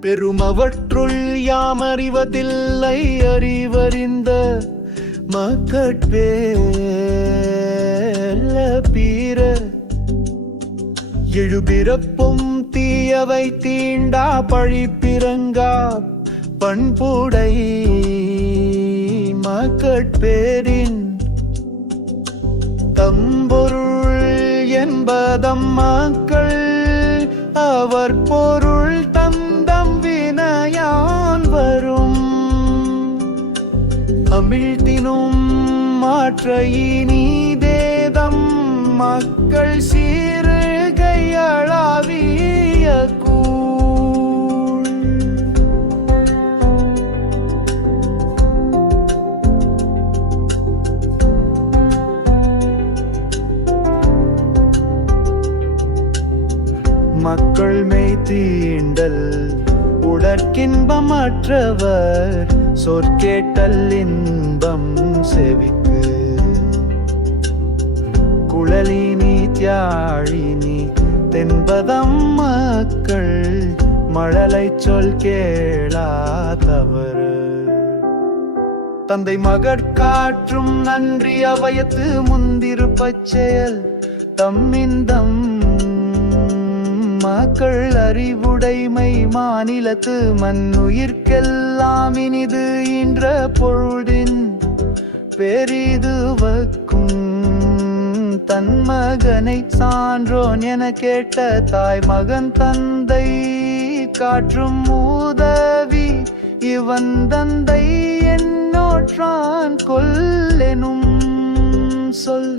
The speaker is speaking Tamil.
பெருமவற்றுள் யாமறிவதில்லை அறிவறிந்த மக்கட்பேல பீர எழுபிறப்பும் தீயவை தீண்டா பழிப்பிறங்கா பண்புடை மக்கட்பேரின் தம்போ என்பதம் மக்கள் அவர் பொருள் தந்தம் வினையான் வரும். அமிழ்த்தினும் மாற்ற இனிதேதம் மக்கள் சீருகையளாவிய மக்கள் மெய் தீண்டல் உடற்கின்பம் அற்றவர் சொற்கேட்டல் இன்பம் செவிக்கு. குழலினி தியாழினி தென்பதம் மக்கள் மழலை சொல் கேளா தவறு தந்தை மகட்காற்றும் நன்றி அவயத்து முந்திருப்பச் செயல் தம்மின் தம் மக்கள் அறிவுடைமை மாநிலத்து மண்ணுயிர்க்கெல்லாம் இனிது இன்ற பொழுதின் பெரிதுவக்கும். தன் மகனை சான்றோன் என கேட்ட தாய் மகன் தந்தை காற்றும் உதவி இவன் தந்தை என்னோற்றான் கொல்லெனும் சொல்.